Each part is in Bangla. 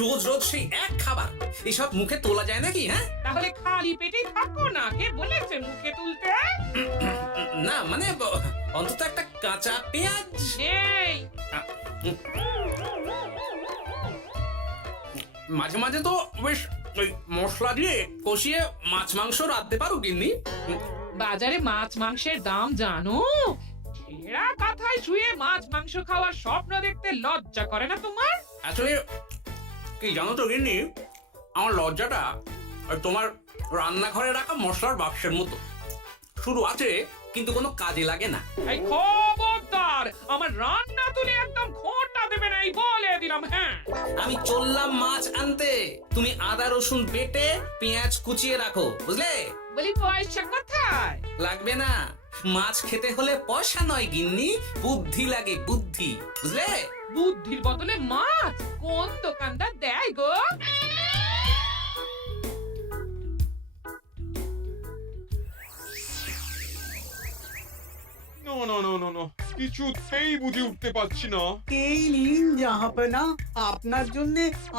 রোজ রোজ সেই এক খাবার, এসব মুখে তোলা যায় নাকি? হ্যাঁ, তাহলে খালি পেটেই থাকো না, কে বলেছে মুখে তুলতে? না মানে অন্তত একটা কাঁচা পেঁয়াজ। এই মাঝে মাঝে তো বেশ ওই মশলা দিয়ে কষিয়ে মাছ মাংস রাঁধতে পারো গিন্নি। বাজারে মাছ মাংসের দাম জানো? ছেঁড়া কাঁথায় শুয়ে মাছ মাংস খাওয়ার স্বপ্ন দেখতে লজ্জা করে না তোমার? আসলে কি জানো তো গিন্নি, আমার লজ্জাটা ওই তোমার রান্নাঘরে রাখা মশলার বাক্সের মতো, শুরু আছে কিন্তু কোনো কাজে লাগে না। এই খবরদার, আমার রান্না তুলে একদম খোঁটা দেবে না, এই বলে দিলাম। হ্যাঁ, আমি চললাম মাছ আনতে, তুমি আদা রসুন বেটে পেঁয়াজ কুচিয়ে রাখো, বুঝলে? বলি পয়সা কোথায়? লাগবে না, মাছ খেতে হলে পয়সা নয় গিন্নি, বুদ্ধি লাগে, বুদ্ধি, বুঝলে? বুদ্ধির বদলে মাছ কোন দোকানদার দেয় গো? না না না না না, কিছুতেই বুঝে উঠতে পারছি না। এই নিন জাহাপনা, আপনার জন্য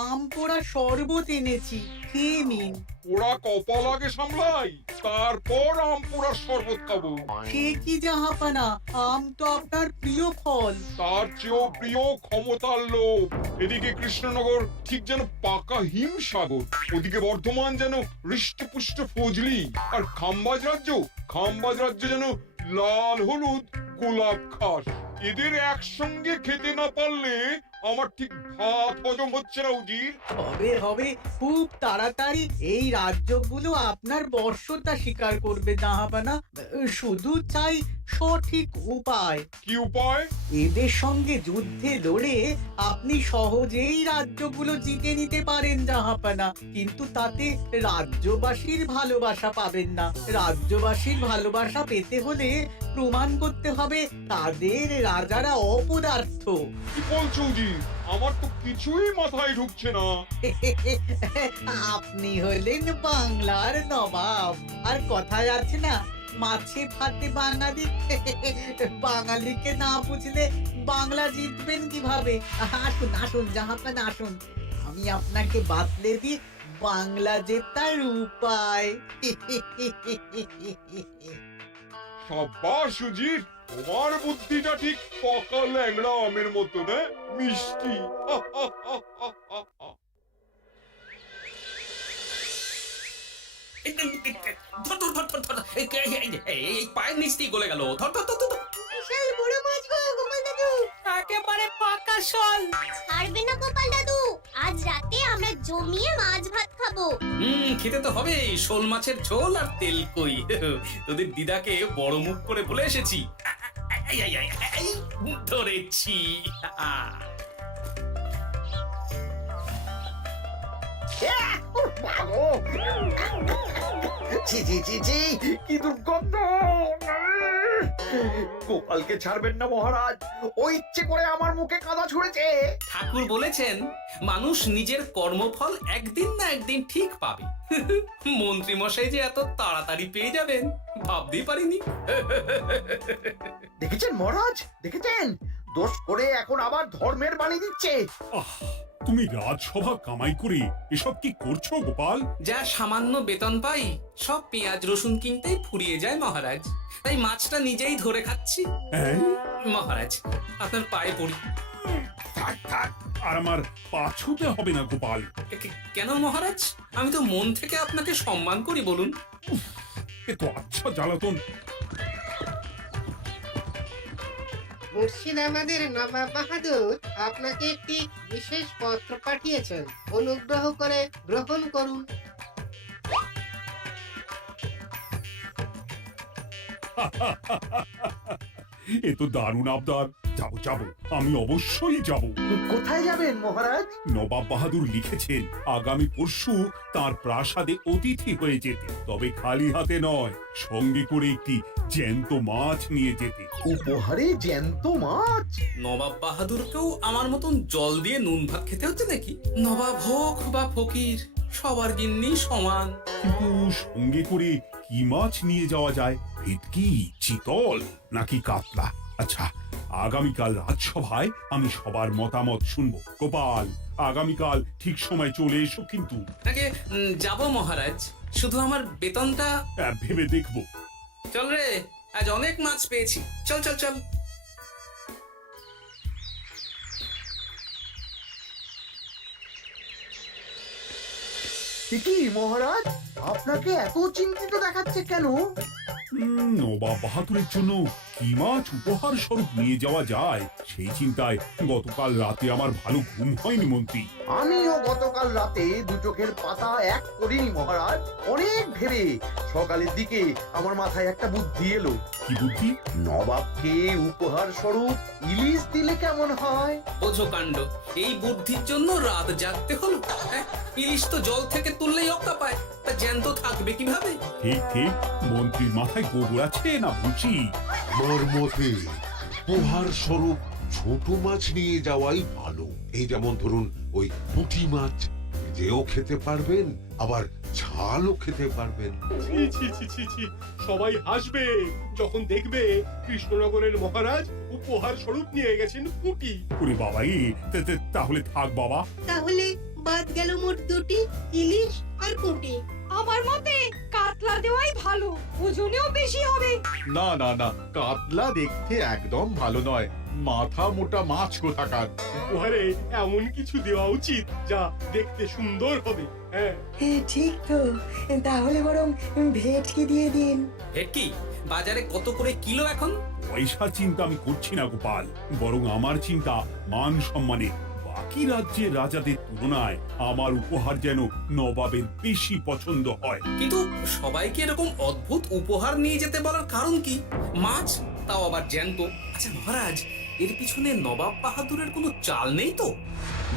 আম পোড়া শরবত এনেছি, খেয়ে নিন। ওরা কপাল আগে সামলাই, তারপর আম পোড়ার শরবত খাবো। সে কি জাহাপনা, আম তো আপনার প্রিয় ফল। তার চেয়েও প্রিয় ক্ষমতার লোভ। এদিকে কৃষ্ণনগর ঠিক যেন পাকা হিমসাগর, ওদিকে বর্ধমান যেন হৃষ্টপুষ্ট ফজলি, আর খাম্বাজ রাজ্য যেন লাল হলুদ গোলাপ ঘাস। এদের একসঙ্গে খেতে না পারলে আমার ঠিক ভাত হজম হচ্ছে না উজির। হবে হবে, খুব তাড়াতাড়ি এই রাজ্যগুলো আপনার বর্ষতা স্বীকার করবে জাহাপনা। শুধু চাই সঠিক উপায়। কি উপায়? এদের সঙ্গে যুদ্ধে লড়ে আপনি সহজেই রাজ্যগুলো জিতে নিতে পারেন জাহাপনা, কিন্তু তাতে রাজ্যবাসীর ভালোবাসা পাবেন না। রাজ্যবাসীর ভালোবাসা পেতে হলে প্রমাণ করতে হবে তাদের রাজারা অপদার্থ। কি বলছো উজির? আমার তো কিছুই মাথায় ঢুকছে না। আপনি হলেন বাংলার নবাব, আর কথায় আছে না, মাছে ভাতে বাঙালি। বাঙালিকে না বুঝলে বাংলা জিতবেন কিভাবে? আসুন আসুন জাহাপানা, আসুন, আমি আপনাকে বাতলে দিই বাংলা জেতার উপায়। সাব্বাস উজির, তোমার বুদ্ধিটা ঠিক পাকা ল্যাংড়া আমের মতো, না মিষ্টি। ধর ধর ধর ধর ধর, এই পায়ের নিচ দিয়ে গলে গেল, ধর ধর ধর ধর। বিশাল বড় মাছ গো গোপাল দাদু। একেবারে পাকা শোল। ছাড়বে না গোপাল দাদু, আজ রাতে আমরা জমিয়ে মাছ ভাত খাবো। খেতে তো হবে, শোল মাছের ঝোল আর তেল কই। তোদের দিদাকে বড় মুখ করে বলে এসেছি, এই, এই, এই, এই, ধরেছি। ছি ছি ছি ছি, কি দুর্গন্ধ! গোপালকে ছাড়বেন না মহারাজ, ও ইচ্ছে করে আমার মুখে কাদা ছুঁড়েছে। ঠাকুর বলেছেন মানুষ নিজের কর্মফল একদিন না একদিন ঠিক পাবে। মন্ত্রী মশাই যে এত তাড়াতাড়ি পেয়ে যাবেন ভাবতেই পারিনি। দেখেছেন মহারাজ, দেখেছেন? দোষ করে এখন আবার ধর্মের বাণী দিচ্ছে। তুমি রাজসভা কামাই করে এসব কি করছো গোপাল? যা সামান্য বেতন পাই সব পেঁয়াজ রসুন কিনতেই ফুরিয়ে যায় মহারাজ, তাই মাছটা নিজেই ধরে খাচ্ছি। হ্যাঁ? মহারাজ আপনার পায়ে পড়ি। থাক থাক, আর আমার পা ছুতে হবে না গোপাল। কেন মহারাজ? আমি তো মন থেকে আপনাকে সম্মান করি, বলুন। এ তো আচ্ছা জ্বালাতন। মুর্শিদাবাদের নবাব বাহাদুর আপনাকে একটি বিশেষ পত্র পাঠিয়েছেন, অনুগ্রহ করে গ্রহণ করুন। এ তো দারুণ আবদার। যাবো যাবো, আমি অবশ্যই যাব। কোথায় যাবেন মহারাজ? নবাব বাহাদুর লিখেছেন আগামী পরশু তার প্রাসাদে অতিথি হয়ে যেতে, তবে খালি হাতে নয়, সঙ্গে করে একটি জ্যান্ত মাছ নিয়ে যেতে। উপহারে জ্যান্ত মাছ? নবাব বাহাদুরকেও আমার মতন জল দিয়ে নুন ভাত খেতে হচ্ছে নাকি? নবাব হোক বা ফকির, সবার গিন্নি সমান। কিন্তু সঙ্গে করে কি মাছ নিয়ে যাওয়া যায়? ভেটকি, চিতল নাকি কাতলা? আচ্ছা, আগামীকাল রাজসভায় আমি সবার মতামত শুনবো। গোপাল, আগামীকাল ঠিক সময় চলে এসো কিন্তু। আগে যাব মহারাজ, শুধু আমার বেতনটা ভেবে দেখবো। চল রে, আজ অনেক মাছ পেয়েছি, চল চল চল। কি মহারাজ, আপনাকে এত চিন্তিত দেখাচ্ছে কেন? নবাব বাহাদুরের জন্য কি মাছ উপহার স্বরূপ নিয়ে যাওয়া যায় সেই চিন্তায় গতকাল রাতে আমার ভালো ঘুম হয়নি মন্ত্রী। আমিও গতকাল রাতে দু চোখের পাতা এক করিনি মহারাজ, অনেক ভেবে সকালের দিকে আমার মাথায় একটা বুদ্ধি এলো। কি বুদ্ধি? নবাবকে উপহার স্বরূপ ইলিশ দিলে কেমন হয়? বোঝো কাণ্ড, এই বুদ্ধির জন্য রাত জাগতে হলো। হ্যাঁ, ইলিশ তো জল থেকে তুললেই অক্কা পায়, তা জ্যান্ত থাকবে কিভাবে? ঠিক ঠিক, মন্ত্রীর মাথায় গোবর আছে না বুঝি। আমার মতে উপহার স্বরূপ ছোট মাছ নিয়ে যাওয়াই ভালো। এই যেমন ধরুন ওই পুঁটি মাছ, যেও খেতে পারবেন আবার ঝালও খেতে পারবেন। ছি ছি ছি ছি ছি, সবাই হাসবে যখন দেখবে কৃষ্ণনগরের মহারাজ উপহার স্বরূপ নিয়ে গেছেন পুঁটি। ওরে বাবাই, তাহলে থাক বাবা। তাহলে বাদ গেল মোট দুটি, ইলিশ আর পুঁটি। আমার মতে কাতলা দেওয়াই ভালো, ওজনেও বেশি হবে। না না না, কাতলা দেখতে একদম ভালো নয়, মাথা মোটা মাছ কোথাকার। উপহারে এমন কিছু দেওয়া উচিত যা দেখতে সুন্দর হবে। হ্যাঁ ঠিক তো, তাহলে বরং ভেটকি দিয়ে দিন। ভেটকি বাজারে কত করে কিলো এখন? পয়সার চিন্তা আমি করছি না গোপাল, বরং আমার চিন্তা মান সম্মানে। বাকি রাজ্যের রাজাদের তুলনায় আমার উপহার যেন নবাবের বেশি পছন্দ হয়। কিন্তু সবাইকে এরকম অদ্ভুত উপহার নিয়ে যেতে বলার কারণ কি? মাছ, তাও আবার জ্যান্ত। আচ্ছা মহারাজ, এর পিছনে নবাব বাহাদুরের কোনো চাল নেই তো?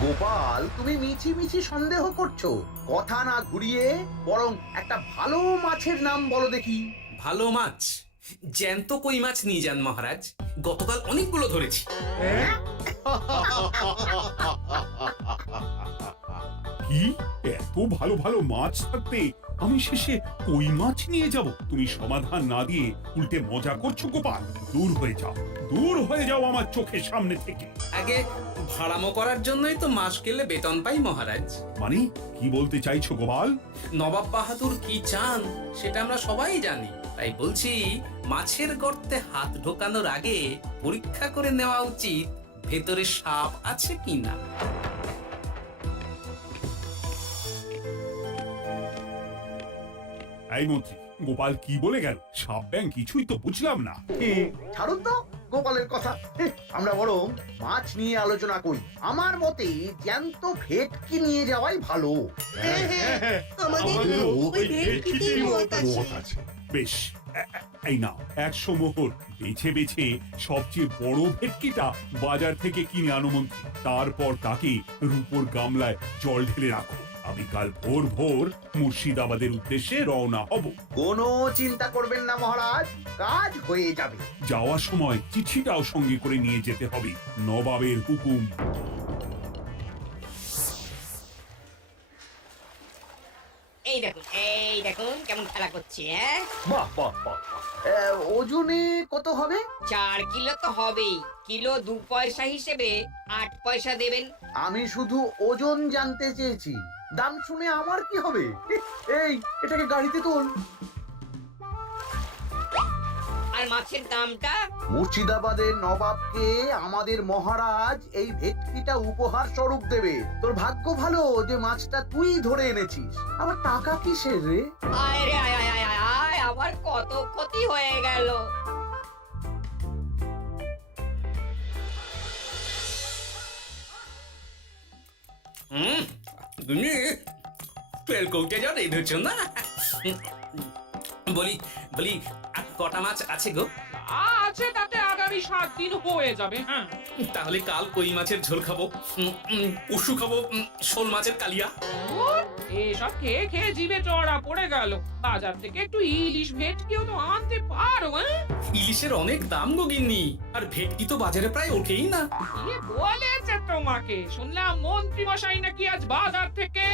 গোপাল, তুমি মিছি মিছি সন্দেহ করছো। কথা না ঘুরিয়ে বরং একটা ভালো মাছের নাম বলো দেখি। ভালো মাছ? জ্যান্ত কই মাছ নিয়ে যান মহারাজ, গতকাল অনেকগুলো ধরেছি। কি, এত ভালো ভালো মাছ থাকতে আমি শেষে কই মাছ নিয়ে যাব? তুমি সমাধান না দিয়ে উল্টে মজা করছো গোপাল। দূর হয়ে যাও, দূর হয়ে যাও আমার চোখের সামনে থেকে। আগে ভাড়ামো করার জন্যই তো মাস গেলে বেতন পাই মহারাজ। মানে কি বলতে চাইছো গোপাল? নবাব বাহাদুর কি চান সেটা আমরা সবাই জানি, তাই বলছি মাছের গর্তে হাত ঢোকানোর আগে পরীক্ষা করে নেওয়া উচিত ভেতরে সাপ আছে কিনা। এই মন্ত্রী, গোপাল কি বলে গেল? সাপ ব্যাং কিছুই তো বুঝলাম না। ছাড়ুন তো গোপালের কথা, আমরা বরং মাছ নিয়ে আলোচনা করি। আমার মতে জ্যান্ত ভেটকি নিয়ে যাওয়াই ভালো। আমাদেরও ওই ভেটকিতেই মত আছে। মত আছে। বেশ, এই নাও 100 মোহর। বেছে বেছে সবচেয়ে বড় ভেটকিটা বাজার থেকে কিনে আনো মন্ত্রী। তারপর তাকে রূপোর গামলায় জল ঢেলে রাখো। আমি কাল ভোর ভোর মুর্শিদাবাদের উদ্দেশ্যে রওনা হব। কোনো চিন্তা করবেন না মহারাজ, কাজ হয়ে যাবে। যাওয়ার সময় চিঠিটাও সঙ্গে করে নিয়ে যেতে হবে, নবাবের হুকুম। এই দেখুন কেমন খেলা করছে। বাহ বাহ বাহ, ওজনে কত হবে? 4 কিলো তো হবেই, কিলো 2 পয়সা হিসেবে 8 পয়সা দেবেন। আমি শুধু ওজন জানতে চেয়েছি, দাম শুনে আমার কি হবে? এই, এটাকে গাড়িতে তোল। আর মাছের দামটা? মুর্শিদাবাদের নবাবকে আমাদের মহারাজ এই ভেটকিটা উপহার স্বরূপ দেবে। তোর ভাগ্য ভালো যে মাছটা তুই ধরে এনেছিস। আবার টাকা কিসের রে? আয় রে আয় আয় আয় আয় আয়, আবার কত ক্ষতি হয়ে গেল। তুমি তেল কৌটে যাও রেঁধেছ না? বলি বলি আর কটা মাছ আছে গো? আছে তাতে আগামী 7 দিন হয়ে যাবে। হ্যাঁ, তাহলে কাল কই মাছের ঝোল খাবো, পশু খাবো শোল মাছের কালিয়া। এসব খেয়ে খেয়ে জিভে চড়া পড়ে গেল। বাজার থেকে একটু ইলিশ ভেটকিও তো আনতে পারো। ইলিশের অনেক দাম গো গিন্নি, আর ভেটকি তো বাজারে প্রায় ওঠেই না। কে বলেছে তোমাকে? শুনলাম মন্ত্রী মশাই নাকি আজ বাজার থেকে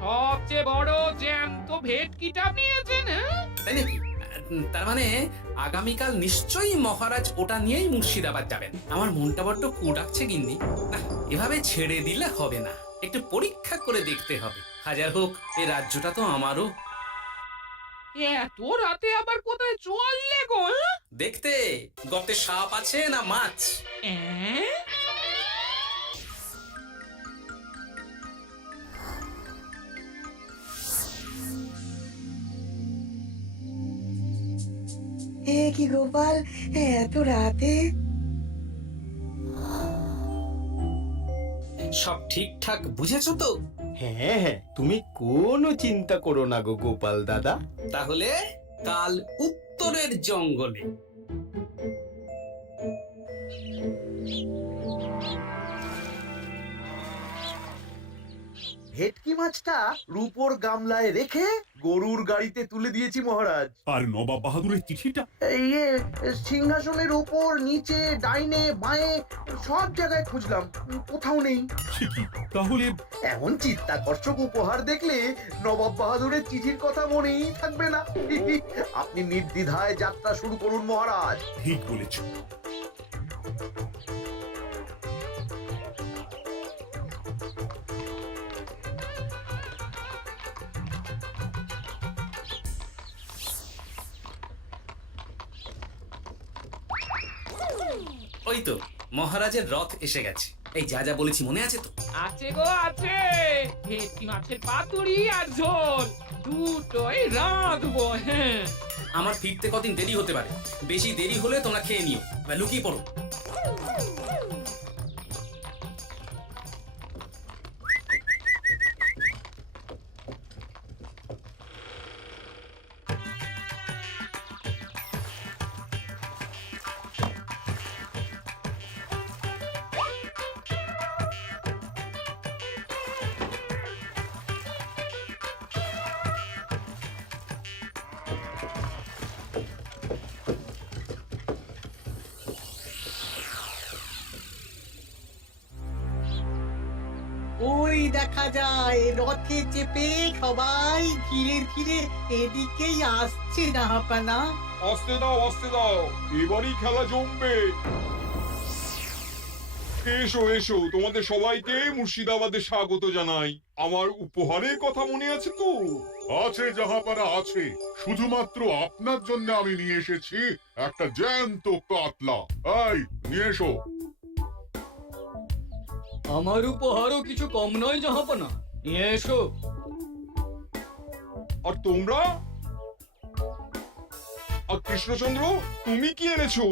সবচেয়ে বড় জ্যান্ত ভেটকিটা নিয়েছেন। তাই নাকি? তার মানে আগামীকাল নিশ্চয়ই মহারাজ ওটা নিয়েই মুর্শিদাবাদ যাবেন। আমার মনটা বড্ড কু ডাকছে গিন্নি। না, এভাবে ছেড়ে দিলে হবে না, একটু পরীক্ষা করে দেখতে হবে। হাজার হোক এই রাজ্যটা তো আমারও। এত রাতে আবার কোথায় চললে গো? দেখতে গর্তে সাপ আছে না মাছ। হ্যাঁ? এ কি গোপাল, এত রাতে? সব ঠিকঠাক বুঝেছো তো? হ্যাঁ হ্যাঁ, তুমি কোনো চিন্তা করো না গো গোপাল দাদা। তাহলে কাল উত্তরের জঙ্গলে। ভেটকি মাছটা রূপোর গামলায় রেখে গরুর গাড়িতে তুলে দিয়েছি মহারাজ। আর নবাব বাহাদুরের চিঠিটা? ইয়ে, সিংহাসনের উপর, নিচে, ডাইনে, বাঁয়ে সব জায়গায় খুঁজলাম, কোথাও নেই। সে কি তাহলে? এমন চিত্তাকর্ষক উপহার দেখলে নবাব বাহাদুরের চিঠির কথা মনেই থাকবে না। আপনি নির্দ্বিধায় যাত্রা শুরু করুন মহারাজ। ঠিক বলেছ। ওই তো মহারাজের রথ এসে গেছে। এই যা যা বলেছি মনে আছে তো? আছে গো আছে। ভেটকি মাছের পাতুরি আর ঝোল দুটোই রাঁধবো। হ্যাঁ, আমার ফিরতে কদিন দেরি হতে পারে, বেশি দেরি হলে তোমরা খেয়ে নিও, এবার লুকিয়ে পড়ো। ওই দেখা যায় রথে চেপে সবাই ধীরে ধীরে এদিকেই আসছে জাহাপানা। আসতে দাও, আসতে দাও, এবারই খেলা জমবে। এসো এসো, তোমাদের সবাইকে মুর্শিদাবাদে স্বাগত জানাই। আমার উপহারের কথা মনে আছে তো? আছে জাহাপানা আছে, শুধুমাত্র আপনার জন্য আমি নিয়ে এসেছি একটা জ্যান্ত কাতলা। এই নিয়ে এসো। আমার উপহারও কিছু কম নয় জাহাপানা, নিয়ে এসো। আর তোমরা? আর কৃষ্ণচন্দ্র, তুমি কি এনেছো?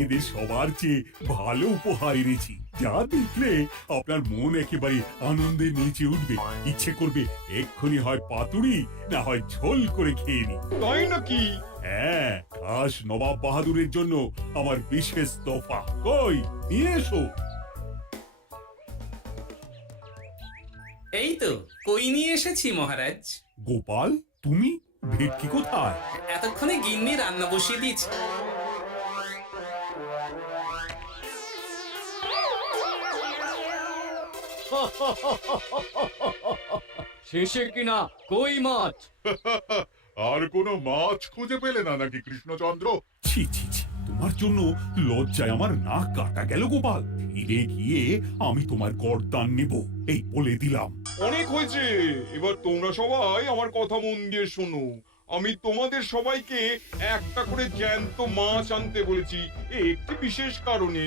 এদের সবার চেয়ে ভালো উপহার এনেছি, যা দেখলে আপনার মন একেবারে আনন্দে নেচে উঠবে। ইচ্ছে করবে এক্ষুনি হয় পাতুরি না হয় ঝোল করে খেয়ে নি। তাই নাকি? হ্যাঁ, খাস নবাব বাহাদুরের জন্য আমার বিশেষ তোফা। কই নিয়ে এসো। এই তো কই নিয়ে এসেছি মহারাজ। গোপাল, তুমি? ভেটকি কোথায়? এতক্ষণে গিন্নি রান্না বসিয়ে দিয়েছে। শেষে কিনা কই মাছ। আর কোনো মাছ খুঁজে পেলে না নাকি কৃষ্ণচন্দ্র? ছি ছি ছি, তোমার জন্য লজ্জায় আমার নাক কাটা গেল গোপাল। ফিরে গিয়ে আমি তোমার গর্দান নেব, এই বলে দিলাম। অনেক হয়েছে, এবার তোমরা সবাই আমার কথা মন দিয়ে শোনো। আমি তোমাদের সবাইকে একটা করে জ্যান্ত মাছ আনতে বলেছি, একটি বিশেষ কারণে।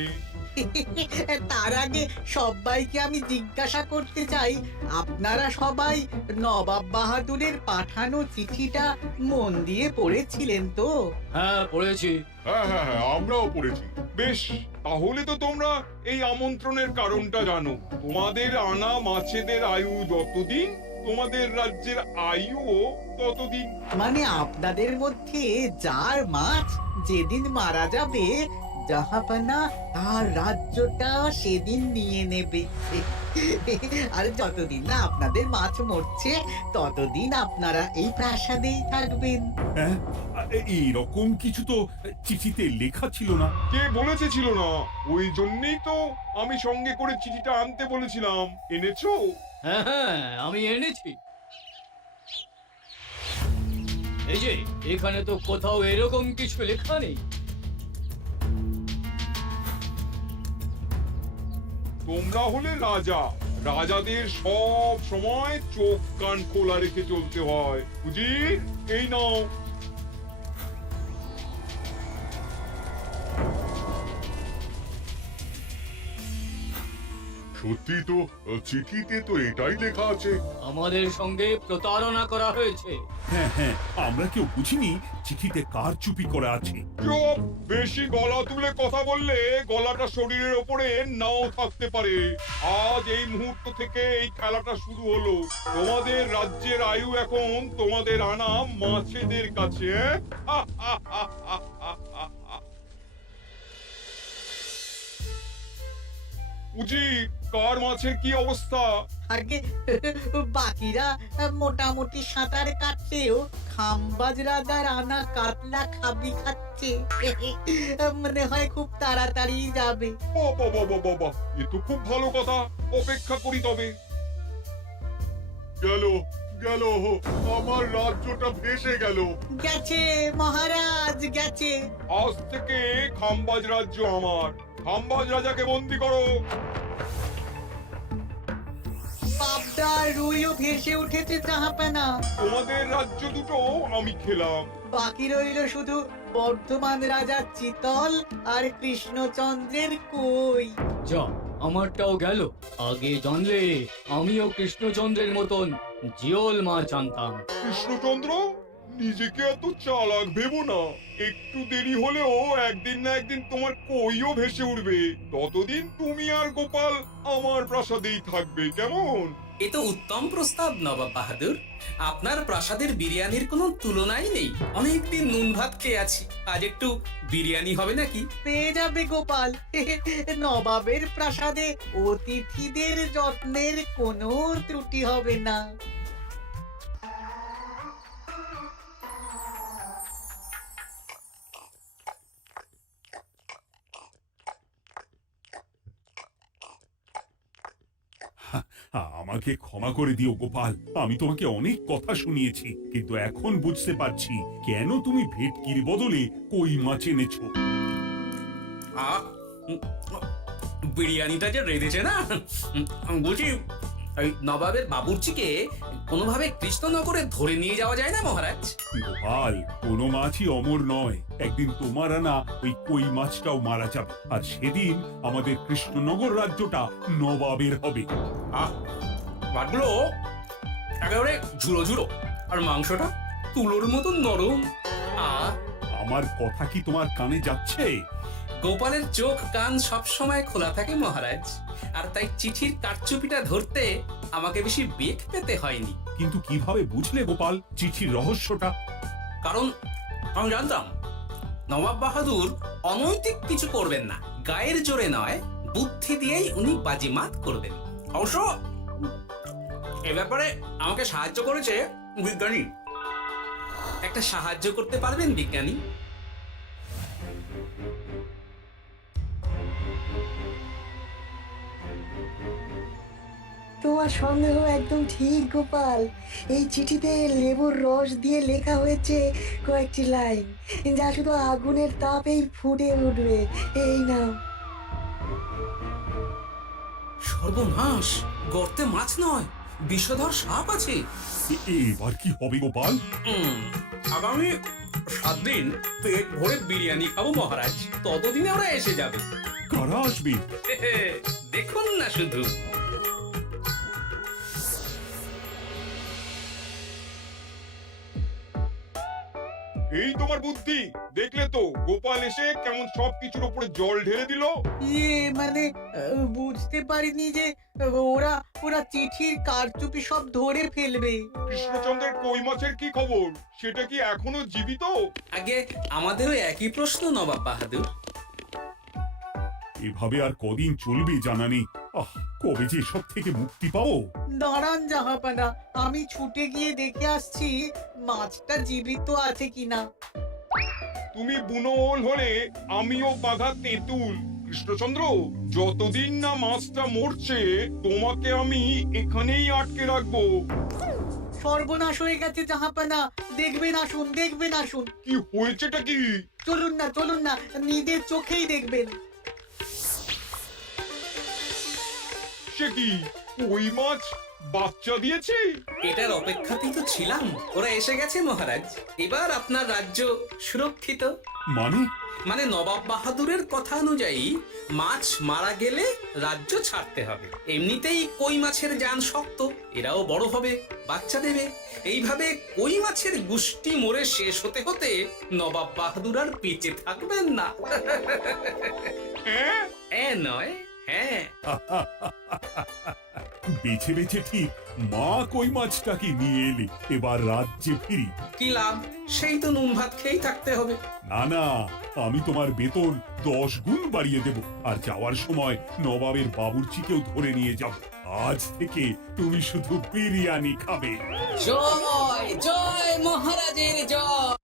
তার আগে সবাইকে আমি জিজ্ঞাসা করতে চাই, আপনারা সবাই নবাব বাহাদুরের পাঠানো চিঠিটা মন দিয়ে পড়েছিলেন তো? হ্যাঁ পড়েছি। হ্যাঁ হ্যাঁ হ্যাঁ, আমরাও পড়েছি। বেশ, তাহলে তো তোমরা এই আমন্ত্রণের কারণটা জানো। তোমাদের আনা মাছেদের আয়ু যতদিন, তোমাদের রাজ্যের আয়ুও ততদিন। মানে আপনাদের মধ্যে যার মাছ যেদিন মারা যাবে, জাহাপানা তার রাজ্যটা সেদিন নিয়ে নেবে। আর যতদিন না আপনাদের মাছ মরছে, ততদিন আপনারা এই প্রাসাদেই থাকবেন। হ্যাঁ, এইরকম কিছু তো চিঠিতে লেখা ছিল না। কে বলেছে ছিল না? ওই জন্যই তো আমি সঙ্গে করে চিঠিটা আনতে বলেছিলাম। এনেছো? হ্যাঁ হ্যাঁ, আমি এনেছি। এই যে এখানে তো কোথাও এরকম কিছু লেখা নেই। তোমরা হলে রাজা, রাজাদের সব সময় চোখ কান খোলা রেখে চলতে হয়। বুঝি? এই নাও। সত্যি তো, চিঠিতে তো এটাই লেখা আছে। আমাদের সঙ্গে প্রতারণা করা হয়েছে। হ্যাঁ হ্যাঁ, আমরা কেউ বুঝিনি চিঠিতে কার চুপি করা আছে। চুপ! বেশি গলা তুলে কথা বললে গলাটা শরীরের ওপরে নাও থাকতে পারে। আজ এই মুহূর্ত থেকে এই খেলাটা শুরু হলো। তোমাদের রাজ্যের আয়ু এখন তোমাদের আনা মাছেদের কাছে। উজি, কার মাছের কি অবস্থা? আগে বাকিরা মোটামুটি সাঁতার কাটলেও খাম্বাজ রাজার আনা কাতলা খাবি খাচ্ছে। মনে হয় খুব তাড়াতাড়ি যাবে। বাবা বাবা বাবা, এ তো খুব ভালো কথা। অপেক্ষা করি তবে। গেল গেল, আমার রাজ্যটা ভেসে গেল। গেছে মহারাজ, গেছে। আজ থেকে খাম্বাজ রাজ্য আমার। খাম্বাজ রাজাকে বন্দি করো। পাবদা রুইও ভেসে উঠেছে জাহাপানা। তোমাদের রাজ্য দুটো আমি খেলাম। বাকি রইল শুধু বর্ধমান রাজা চিতল আর কৃষ্ণচন্দ্রের কই। যা, আমারটাও গেল। আগে জানলে আমিও কৃষ্ণচন্দ্রের মতন জিওল মাছ আনতাম। কৃষ্ণচন্দ্র, নিজেকে এত চালাক ভেবো না। একটু দেরি হলেও একদিন না একদিন তোমার কইও ভেসে উঠবে। ততদিন তুমি আর গোপাল আমার প্রাসাদেই থাকবে, কেমন? এ তো উত্তম প্রস্তাব নবাব বাহাদুর। আপনার প্রাসাদের বিরিয়ানির কোনো তুলনাই নেই। অনেকদিন নুন ভাত খেয়ে আছি, আজ একটু বিরিয়ানি হবে নাকি? পেয়ে যাবে গোপাল। নবাবের প্রাসাদে অতিথিদের যত্নের কোনো ত্রুটি হবে না। আমাকে ক্ষমা করে দিও গোপাল, আমি তোমাকে অনেক কথা শুনিয়েছি, কিন্তু এখন বুঝতে পারছি কেন তুমি ভেটকির বদলে কই মাছ এনেছো। বিরিয়ানিটা যে রেঁধেছে না, বুঝি এই নবাবের বাবুর্চিকে কোনোভাবে কৃষ্ণনগরে ধরে নিয়ে যাওয়া যায় না মহারাজ? গোপাল, কোনো মাছই অমর নয়। একদিন তোমার আনা ওই কই মাছটাও মারা যাবে, আর সেদিন আমাদের কৃষ্ণনগর রাজ্যটা নবাবের হবে। বাটগুলো একেবারে ঝুড়ো ঝুড়ো, আর মাংসটা তুলোর মতন নরম। আমার কথা কি তোমার কানে যাচ্ছে? গোপালের চোখ কান সব সময় খোলা থাকে মহারাজ, আর তাই চিঠির কারচুপিটা ধরতে আমাকে বেশি বেগ পেতে হয়নি। কিন্তু কিভাবে বুঝলে গোপাল চিঠির রহস্যটা? কারণ আমি জানতাম নবাব বাহাদুর অনৈতিক কিছু করবেন না। গায়ের জোরে নয়, বুদ্ধি দিয়েই উনি বাজিমাত করবেন। অবশ্য এ ব্যাপারে আমাকে সাহায্য করেছে বিজ্ঞানী। একটা সাহায্য করতে পারবেন বিজ্ঞানী? তোমার সন্দেহ একদম ঠিক গোপাল। এই চিঠিতে লেবুর রস দিয়ে লেখা হয়েছে কয়েকটি লাইন, যা শুধু আগুনের তাপেই ফুটে উঠবে। এই নাও। সর্বনাশ! গর্তে মাছ নয়, বিষধর সাপ আছে। এবার কি হবে গোপাল? আগামী 7 দিন পেট ভরে বিরিয়ানি খাবো মহারাজ। ততদিনে ওরা এসে যাবে। কারা আসবে? দেখুন না শুধু। এই তোমার বুদ্ধি, দেখলে তো গোপাল এসে কেমন সবকিছুর উপরে জল ঢেলে দিল। মানে বুঝতে পারিনি যে ওরা ওরা চিঠির কারচুপি সব ধরে ফেলবে। কৃষ্ণচন্দ্রের কই মাছের কি খবর? সেটা কি এখনো জীবিত? আগে আমাদেরও একই প্রশ্ন নবাব বাহাদুর। এভাবে আর কদিন চলবে জানা নেই। কবে যে এসব থেকে মুক্তি পাবো। দাঁড়ান জাহাপানা, আমি ছুটে গিয়ে দেখে আসছি মাছটা জীবিত আছে কিনা। তুমি বুনোল হলে আমিও বাঘা তেঁতুল। কৃষ্ণচন্দ্র, যতদিন না মাছটা মরছে তোমাকে আমি এখানেই আটকে রাখবো। সর্বনাশ হয়ে গেছে জাহাপানা, দেখবেন আসুন, দেখবেন আসুন। কি হয়েছেটা কি? চলুন না নিজের চোখেই দেখবেন। সে কি কই মাছ বাচ্চা দিয়েছে? এটার অপেক্ষাতেই তো ছিলাম। ওরা এসে গেছে মহারাজ। এবার আপনার রাজ্য সুরক্ষিত। মানে নবাব বাহাদুরের কথা অনুযায়ী মাছ মারা গেলে রাজ্য ছাড়তে হবে। এমনিতেই কই মাছের জান শক্ত, এরাও বড় হবে, বাচ্চা দেবে। এইভাবে কই মাছের গুষ্টি মরে শেষ হতে হতে নবাব বাহাদুর আর বেঁচে থাকবেন না। নয়, হ্যাঁ। বেছে বেছে ঠিক মা কই মাছটাকে নিয়ে এলে। এবার রাজ্যে ফিরি। কি লাভ? সেই তো নুন ভাত খেয়েই থাকতে হবে। না, আমি তোমার বেতন 10 গুণ বাড়িয়ে দেব। আর যাওয়ার সময় নবাবের বাবুর্চিকেও ধরে নিয়ে যাব। আজ থেকে তুমি শুধু বিরিয়ানি খাবে। জয় জয় মহারাজের জয়।